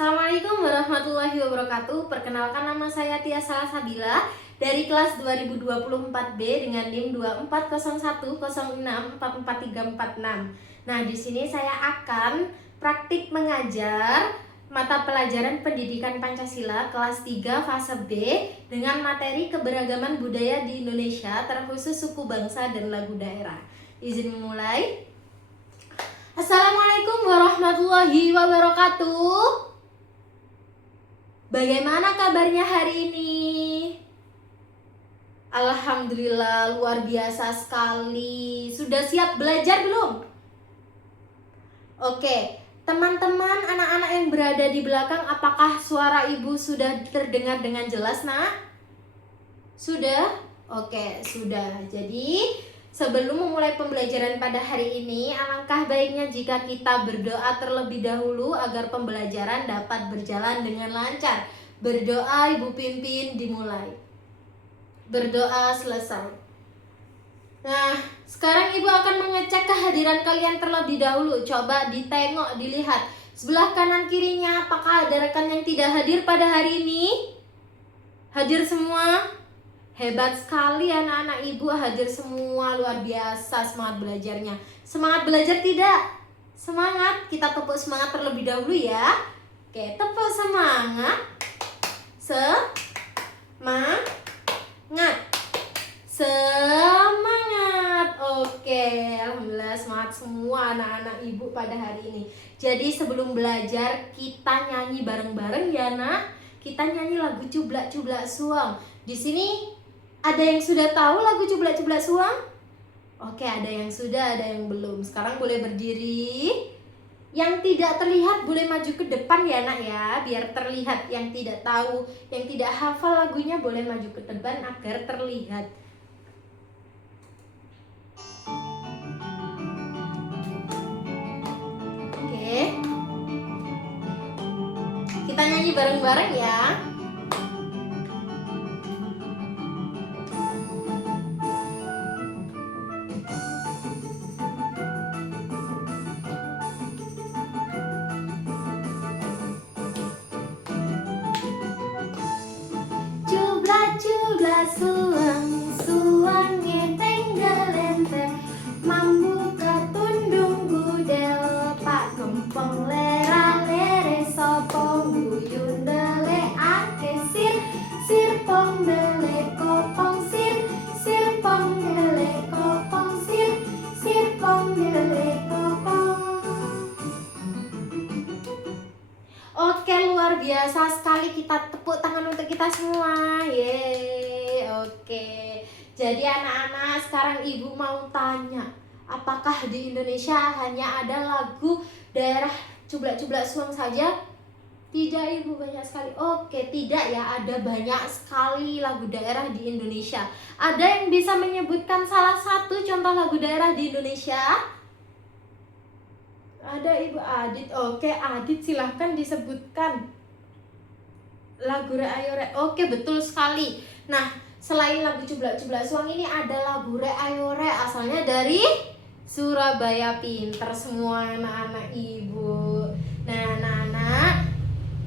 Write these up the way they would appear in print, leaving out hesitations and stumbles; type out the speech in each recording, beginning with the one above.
Assalamualaikum warahmatullahi wabarakatuh. Perkenalkan, nama saya Tia Salasabila dari kelas 2024B dengan NIM 2401064436. Nah, di sini saya akan praktik mengajar mata pelajaran Pendidikan Pancasila kelas 3 fase B dengan materi keberagaman budaya di Indonesia terkhusus suku bangsa dan lagu daerah. Izin memulai. Assalamualaikum warahmatullahi wabarakatuh. Bagaimana kabarnya hari ini? Alhamdulillah, luar biasa sekali. Sudah siap belajar belum? Oke, teman-teman, anak-anak yang berada di belakang, apakah suara ibu sudah terdengar dengan jelas, nak? Sudah? Oke, sudah. Jadi, sebelum memulai pembelajaran pada hari ini, alangkah baiknya jika kita berdoa terlebih dahulu agar pembelajaran dapat berjalan dengan lancar. Berdoa, Ibu pimpin, dimulai. Berdoa selesai. Nah, sekarang Ibu akan mengecek kehadiran kalian terlebih dahulu. Coba ditengok, dilihat sebelah kanan kirinya, apakah ada rekan yang tidak hadir pada hari ini? Hadir semua? Hebat sekali anak-anak Ibu, hadir semua, luar biasa semangat belajarnya. Semangat belajar tidak? Semangat, kita tepuk semangat terlebih dahulu ya. Oke, tepuk semangat. Semangat. Semangat. Oke, alhamdulillah semangat semua anak-anak Ibu pada hari ini. Jadi sebelum belajar kita nyanyi bareng-bareng ya, nak. Kita nyanyi lagu Cublak-Cublak Suang. Di sini ada yang sudah tahu lagu Cublak-Cublak Suang? Oke, ada yang sudah, ada yang belum. Sekarang boleh berdiri. Yang tidak terlihat boleh maju ke depan ya, nak ya, biar terlihat. Yang tidak tahu, yang tidak hafal lagunya boleh maju ke depan agar terlihat. Oke. Kita nyanyi bareng-bareng ya. Cublak-cublak suang, suang ngenteng gelenteng, mambuka tundung gudel, pak gempong lera lere sopong guyun dele ake sir, sir pong dele kopong sir, sir pong dele kopong sir, sir pong dele kopong. Oke, luar biasa sekali, kita tepuk tangan untuk kita semua. Yeay, oke. Jadi anak-anak, sekarang Ibu mau tanya, apakah di Indonesia hanya ada lagu daerah Cublak-Cublak Suang saja? Tidak, Ibu, banyak sekali. Oke, tidak ya, ada banyak sekali lagu daerah di Indonesia. Ada yang bisa menyebutkan salah satu contoh lagu daerah di Indonesia? Ada Ibu Adit. Oke, Adit silahkan disebutkan lagu Re Ayo Re. Oke, betul sekali. Nah, selain lagu Cublak-Cublak Suang ini ada lagu Re Ayo Re, asalnya dari Surabaya. Pinter semua anak-anak Ibu. Nah, anak-anak,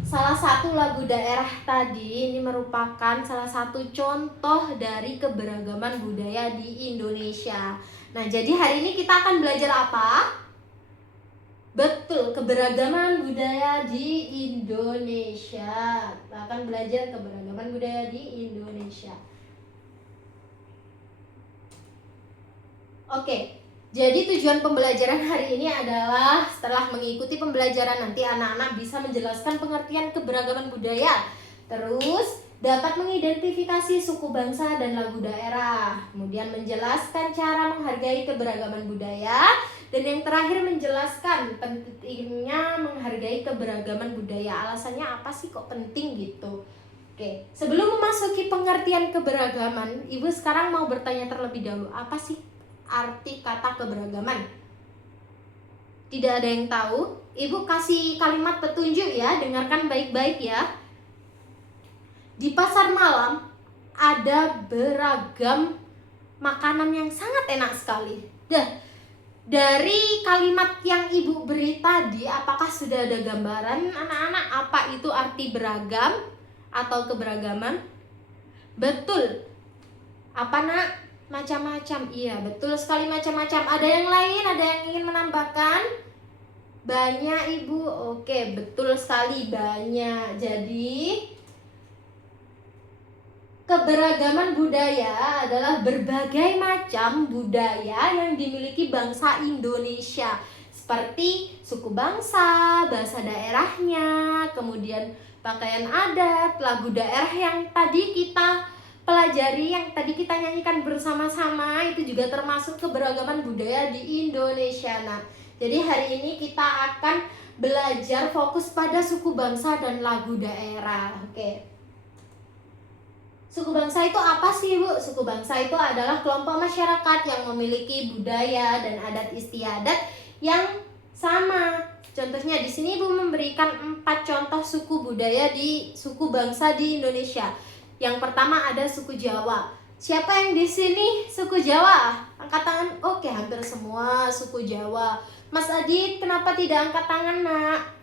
salah satu lagu daerah tadi ini merupakan salah satu contoh dari keberagaman budaya di Indonesia. Nah, jadi hari ini kita akan belajar apa? Betul, keberagaman budaya di Indonesia. Kita akan belajar keberagaman budaya di Indonesia. Oke, jadi tujuan pembelajaran hari ini adalah setelah mengikuti pembelajaran nanti anak-anak bisa menjelaskan pengertian keberagaman budaya. Terus dapat mengidentifikasi suku bangsa dan lagu daerah. Kemudian menjelaskan cara menghargai keberagaman budaya. Dan yang terakhir menjelaskan pentingnya menghargai keberagaman budaya. Alasannya apa sih kok penting gitu? Oke, sebelum memasuki pengertian keberagaman, Ibu sekarang mau bertanya terlebih dahulu, apa sih arti kata keberagaman? Tidak ada yang tahu? Ibu kasih kalimat petunjuk ya, dengarkan baik-baik ya. Di pasar malam ada beragam makanan yang sangat enak sekali. Dah, Dari kalimat yang Ibu beri tadi, apakah sudah ada gambaran anak-anak apa itu arti beragam atau keberagaman? Betul. Apa nak? Macam-macam. Iya, betul sekali, macam-macam. Ada yang lain? Ada yang ingin menambahkan? Banyak Ibu. Oke, betul sekali, banyak. Jadi keberagaman budaya adalah berbagai macam budaya yang dimiliki bangsa Indonesia, seperti suku bangsa, bahasa daerahnya, kemudian pakaian adat, lagu daerah yang tadi kita pelajari, yang tadi kita nyanyikan bersama-sama, itu juga termasuk keberagaman budaya di Indonesia. Nah, jadi hari ini kita akan belajar fokus pada suku bangsa dan lagu daerah. Oke. Suku bangsa itu apa sih, Bu? Suku bangsa itu adalah kelompok masyarakat yang memiliki budaya dan adat istiadat yang sama. Contohnya di sini Ibu memberikan 4 contoh suku budaya di suku bangsa di Indonesia. Yang pertama ada suku Jawa. Siapa yang di sini suku Jawa? Angkat tangan. Oke, hampir semua suku Jawa. Mas Adit, kenapa tidak angkat tangan, Nak?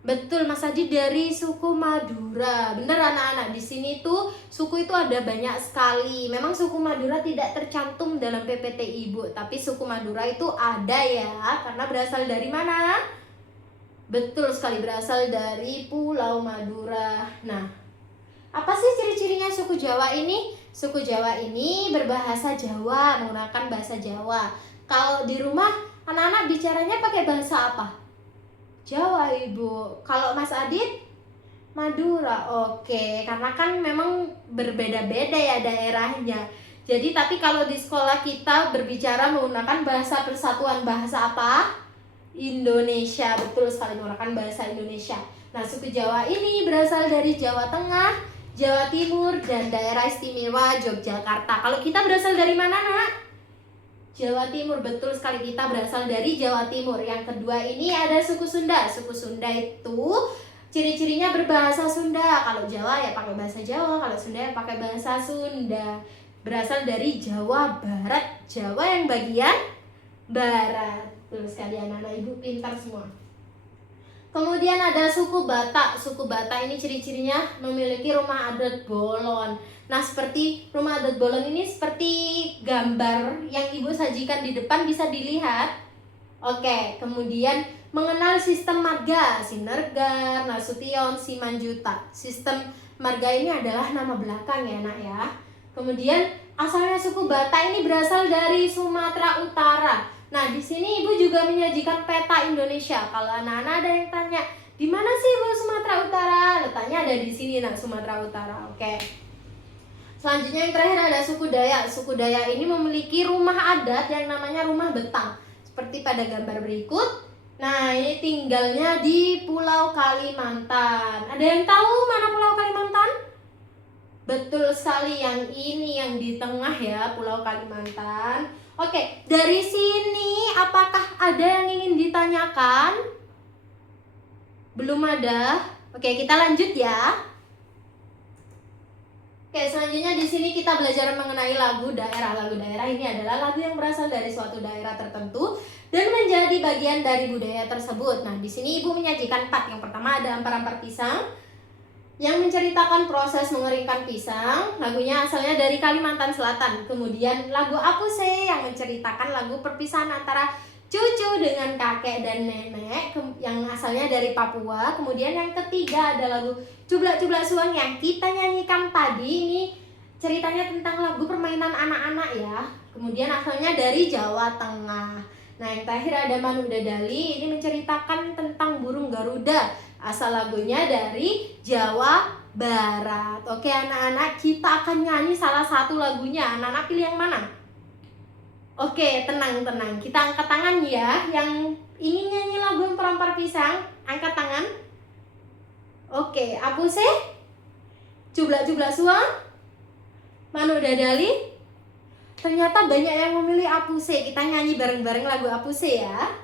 Betul, Mas Adi dari suku Madura. Bener anak-anak, di sini tuh suku itu ada banyak sekali. Memang suku Madura tidak tercantum dalam PPT Ibu, tapi suku Madura itu ada ya. Karena berasal dari mana? Betul sekali, berasal dari Pulau Madura. Nah, apa sih ciri-cirinya suku Jawa ini? Suku Jawa ini berbahasa Jawa, menggunakan bahasa Jawa. Kalau di rumah anak-anak bicaranya pakai bahasa apa? Jawa Ibu. Kalau Mas Adit? Madura. Oke, karena kan memang berbeda-beda ya daerahnya. Jadi tapi kalau di sekolah kita berbicara menggunakan bahasa persatuan, bahasa apa? Indonesia. Betul sekali, menggunakan bahasa Indonesia. Nah, suku Jawa ini berasal dari Jawa Tengah, Jawa Timur, dan daerah istimewa Yogyakarta. Kalau kita berasal dari mana, Nak? Jawa Timur, betul sekali, kita berasal dari Jawa Timur. Yang kedua ini ada suku Sunda. Suku Sunda itu ciri-cirinya berbahasa Sunda. Kalau Jawa ya pakai bahasa Jawa, kalau Sunda ya pakai bahasa Sunda. Berasal dari Jawa Barat, Jawa yang bagian barat. Betul sekali anak-anak, Ibu pintar semua. Kemudian ada suku Batak. Suku Batak ini ciri-cirinya memiliki rumah adat bolon. Nah, seperti rumah adat bolon ini seperti gambar yang Ibu sajikan di depan bisa dilihat. Oke, kemudian mengenal sistem marga, Sinergar, Nasution, Simanjuta. Sistem marga ini adalah nama belakang ya, Nak ya. Kemudian asalnya suku Batak ini berasal dari Sumatera Utara. Nah, di sini Ibu juga menyajikan peta Indonesia. Kalau anak-anak ada yang tanya, di mana sih Ibu Sumatera Utara? Letaknya ada di sini, Nak, Sumatera Utara. Oke. Selanjutnya yang terakhir ada suku Dayak. Suku Dayak ini memiliki rumah adat yang namanya rumah betang. Seperti pada gambar berikut. Nah, ini tinggalnya di Pulau Kalimantan. Ada yang tahu mana Pulau Kalimantan? Betul sekali, yang ini yang di tengah ya, Pulau Kalimantan. Oke, dari sini apakah ada yang ingin ditanyakan? Belum ada. Oke, kita lanjut ya. Oke, selanjutnya di sini kita belajar mengenai lagu daerah. Lagu daerah ini adalah lagu yang berasal dari suatu daerah tertentu dan menjadi bagian dari budaya tersebut. Nah, di sini Ibu menyajikan 4. Yang pertama ada Ampar-Ampar Pisang yang menceritakan proses mengeringkan pisang. Lagunya asalnya dari Kalimantan Selatan. Kemudian lagu Apuse yang menceritakan lagu perpisahan antara cucu dengan kakek dan nenek yang asalnya dari Papua. Kemudian yang ketiga ada lagu Cublak-Cublak Suang yang kita nyanyikan tadi. Ini ceritanya tentang lagu permainan anak-anak ya. Kemudian asalnya dari Jawa Tengah. Nah, yang terakhir ada Manu Dadali. Ini menceritakan tentang burung Garuda. Asal lagunya dari Jawa Barat. Oke anak-anak, kita akan nyanyi salah satu lagunya. Anak-anak pilih yang mana? Oke, tenang-tenang. Kita angkat tangan ya. Yang ingin nyanyi lagu Ampar-Ampar Pisang, angkat tangan. Oke, Apuse, Cublak-Cublak Suang, Manu Dadali. Ternyata banyak yang memilih Apuse. Kita nyanyi bareng-bareng lagu Apuse ya.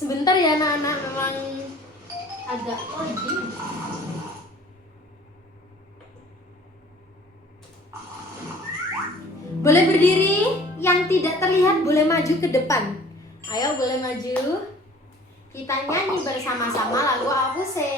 Sebentar ya anak-anak, memang agak loading. Boleh berdiri, yang tidak terlihat boleh maju ke depan. Ayo boleh maju. Kita nyanyi bersama-sama lagu Apuse.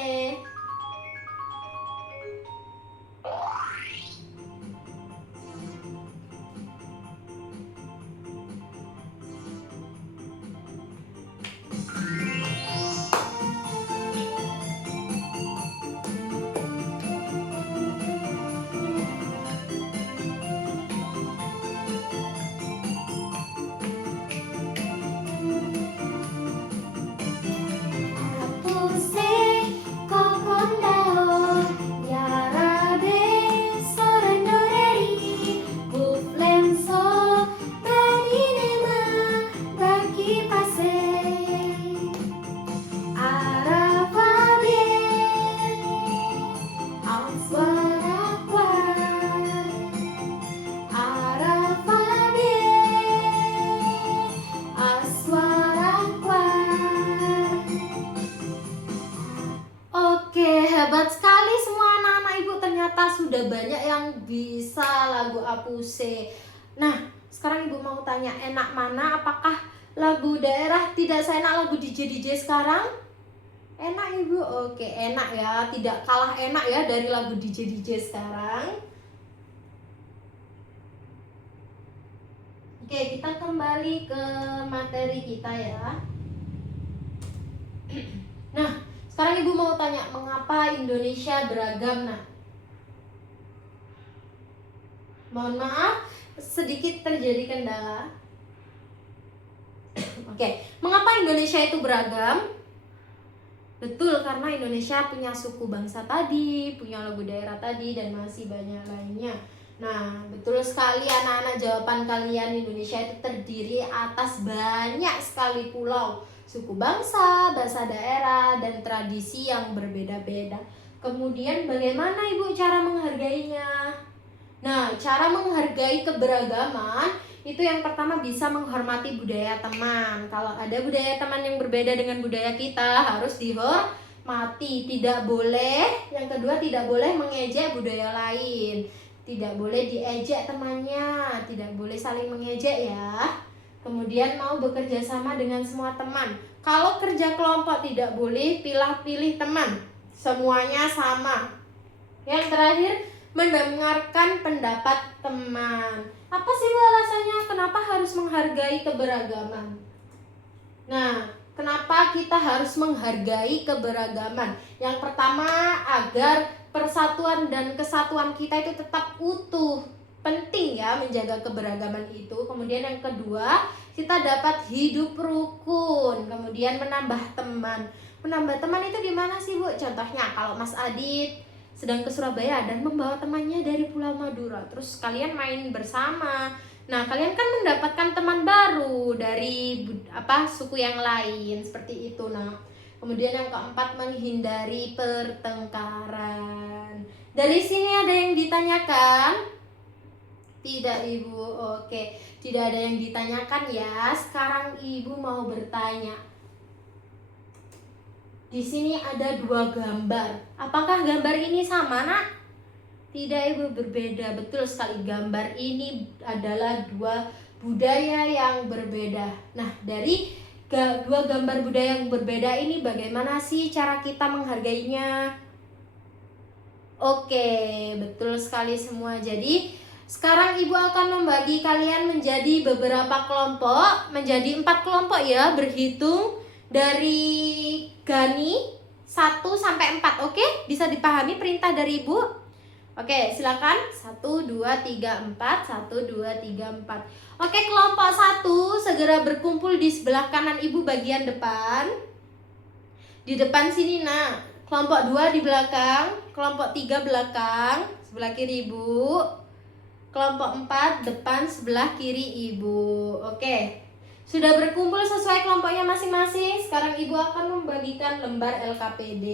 Hebat sekali semua anak-anak ibu, ternyata sudah banyak yang bisa lagu Apuse. Nah, sekarang ibu mau tanya, enak mana? Apakah lagu daerah tidak seenak lagu DJ sekarang? Enak ibu? Oke, enak ya, tidak kalah enak ya dari lagu DJ sekarang. Oke, kita kembali ke materi kita ya. Nah, sekarang ibu mau tanya, mengapa Indonesia beragam? Nah, mohon maaf, sedikit terjadi kendala. Oke, mengapa Indonesia itu beragam? Betul, karena Indonesia punya suku bangsa tadi, punya lagu daerah tadi, dan masih banyak lainnya. Nah, betul sekali anak-anak, jawaban kalian. Indonesia itu terdiri atas banyak sekali pulau, suku bangsa, bahasa daerah, dan tradisi yang berbeda-beda. Kemudian bagaimana ibu cara menghargainya? Nah, cara menghargai keberagaman itu yang pertama bisa menghormati budaya teman. Kalau ada budaya teman yang berbeda dengan budaya kita, harus dihormati. Tidak boleh, yang kedua tidak boleh mengejek budaya lain. Tidak boleh diejek temannya, tidak boleh saling mengejek ya. Kemudian mau bekerja sama dengan semua teman. Kalau kerja kelompok tidak boleh pilih-pilih teman, semuanya sama. Yang terakhir, mendengarkan pendapat teman. Apa sih alasannya kenapa harus menghargai keberagaman? Nah, kenapa kita harus menghargai keberagaman? Yang pertama, agar persatuan dan kesatuan kita itu tetap utuh. Penting ya menjaga keberagaman itu. Kemudian yang kedua, kita dapat hidup rukun. Kemudian menambah teman. Menambah teman itu gimana sih Bu? Contohnya kalau Mas Adit sedang ke Surabaya dan membawa temannya dari Pulau Madura, terus kalian main bersama. Nah, kalian kan mendapatkan teman baru dari suku yang lain, seperti itu. Nah, kemudian yang keempat, menghindari pertengkaran. Dari sini ada yang ditanyakan? Tidak Ibu. Oke, tidak ada yang ditanyakan ya. Sekarang Ibu mau bertanya. Di sini ada dua gambar. Apakah gambar ini sama, Nak? Tidak Ibu, berbeda. Betul sekali, gambar ini adalah dua budaya yang berbeda. Nah, dari dua gambar budaya yang berbeda ini bagaimana sih cara kita menghargainya? Oke, betul sekali semua. Jadi sekarang Ibu akan membagi kalian menjadi beberapa kelompok, menjadi 4 kelompok ya, berhitung dari Gani 1 sampai 4. Oke? Bisa dipahami perintah dari Ibu? Oke, silakan. 1 2 3 4, 1 2 3 4. Oke, kelompok 1 segera berkumpul di sebelah kanan Ibu bagian depan. Di depan sini, nah. Kelompok 2 di belakang, kelompok 3 belakang, sebelah kiri Ibu. Kelompok 4 depan, sebelah kiri Ibu. Oke. Sudah berkumpul sesuai kelompoknya masing-masing. Sekarang Ibu akan membagikan lembar LKPD.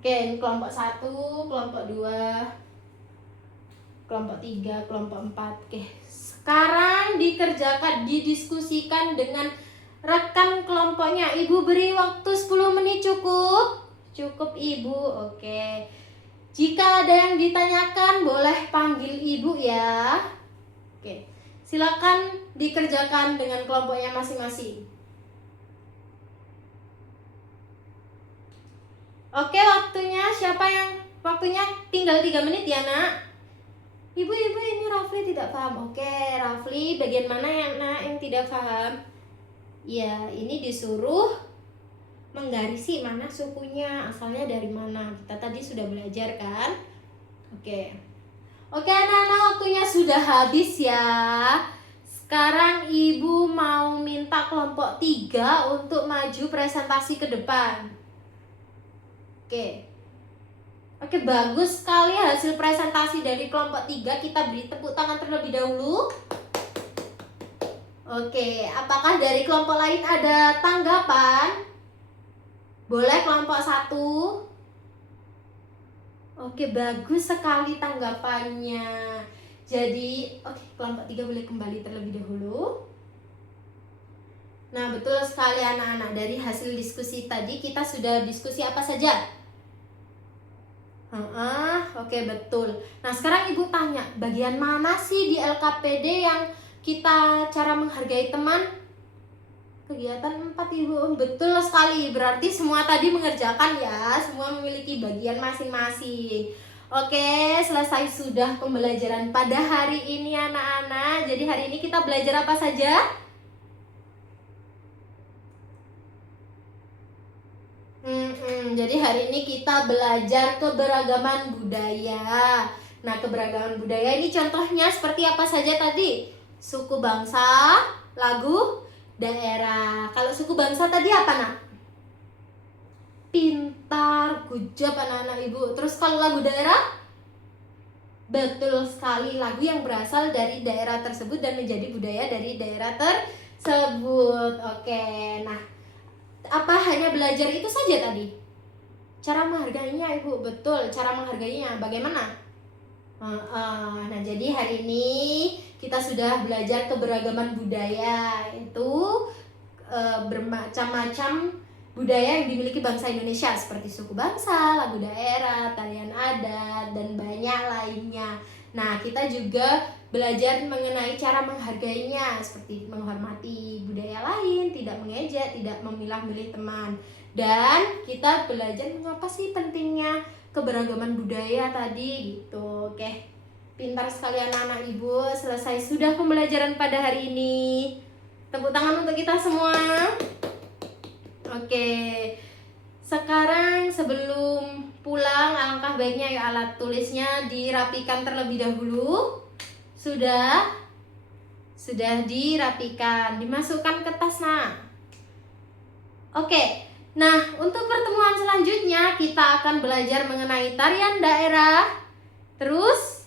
Oke, ini kelompok 1, kelompok 2, kelompok 3, kelompok 4. Oke. Sekarang dikerjakan, didiskusikan dengan rekan kelompoknya. Ibu beri waktu 10 menit cukup? Cukup Ibu, oke. Jika ada yang ditanyakan boleh panggil Ibu ya. Oke, silakan dikerjakan dengan kelompoknya masing-masing. Oke, waktunya tinggal 3 menit ya nak. Ibu ini Rafli tidak paham. Oke Rafli, bagian mana yang tidak paham? Ya, ini disuruh menggarisi mana sukunya, asalnya dari mana. Kita tadi sudah belajar kan? Oke anak-anak, waktunya sudah habis ya. Sekarang Ibu mau minta kelompok 3 untuk maju presentasi ke depan. Oke, bagus sekali hasil presentasi dari kelompok 3. Kita beri tepuk tangan terlebih dahulu. Oke, apakah dari kelompok lain ada tanggapan? Boleh kelompok 1. Oke, bagus sekali tanggapannya. Jadi, kelompok 3 boleh kembali terlebih dahulu. Nah, betul sekali anak-anak. Dari hasil diskusi tadi kita sudah diskusi apa saja? Oke, betul. Nah, sekarang Ibu tanya, bagian mana sih di LKPD yang kita cara menghargai teman? Kegiatan 4 Ibu. Betul sekali. Berarti semua tadi mengerjakan ya. Semua memiliki bagian masing-masing. Oke, selesai sudah pembelajaran pada hari ini anak-anak. Jadi hari ini kita belajar apa saja? Jadi hari ini kita belajar keberagaman budaya. Nah, keberagaman budaya ini contohnya seperti apa saja tadi? Suku bangsa, lagu, daerah. Kalau suku bangsa tadi apa nak? Pintar, good job anak-anak Ibu. Terus kalau lagu daerah? Betul sekali, lagu yang berasal dari daerah tersebut dan menjadi budaya dari daerah tersebut. Oke, nah apa hanya belajar itu saja tadi? Cara menghargainya Ibu, betul, cara menghargainya bagaimana? Nah, jadi hari ini kita sudah belajar keberagaman budaya, itu bermacam-macam budaya yang dimiliki bangsa Indonesia seperti suku bangsa, lagu daerah, tarian adat, dan banyak lainnya. Nah, kita juga belajar mengenai cara menghargainya seperti menghormati budaya lain, tidak mengejek, tidak memilah-milih teman. Dan kita belajar mengapa sih pentingnya keberagaman budaya tadi gitu. Oke, pintar sekali anak-anak Ibu. Selesai sudah pembelajaran pada hari ini. Tepuk tangan untuk kita semua. Oke, sekarang sebelum pulang alangkah baiknya ya alat tulisnya dirapikan terlebih dahulu. Sudah dirapikan, dimasukkan ke tas nak. Oke. Nah, untuk pertemuan selanjutnya kita akan belajar mengenai tarian daerah, terus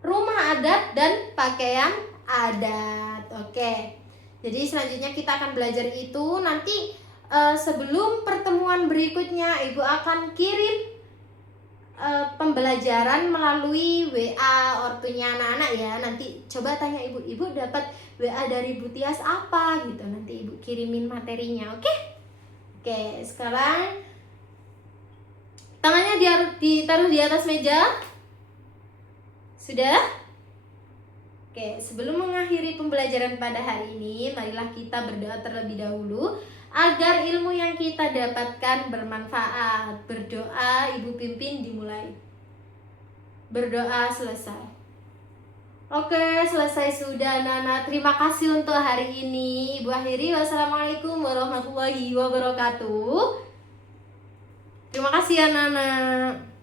rumah adat dan pakaian adat. Oke. Jadi selanjutnya kita akan belajar itu nanti sebelum pertemuan berikutnya Ibu akan kirim pembelajaran melalui WA ortunya anak-anak ya. Nanti coba tanya Ibu dapat WA dari Bu Tias apa gitu. Nanti Ibu kirimin materinya, oke? Oke, sekarang tangannya ditaruh di atas meja. Sudah? Oke, sebelum mengakhiri pembelajaran pada hari ini, marilah kita berdoa terlebih dahulu agar ilmu yang kita dapatkan bermanfaat. Berdoa, Ibu pimpin dimulai. Berdoa selesai. Oke, selesai sudah anak-anak. Terima kasih untuk hari ini. Ibu akhiri, wassalamualaikum warahmatullahi wabarakatuh. Terima kasih anak-anak.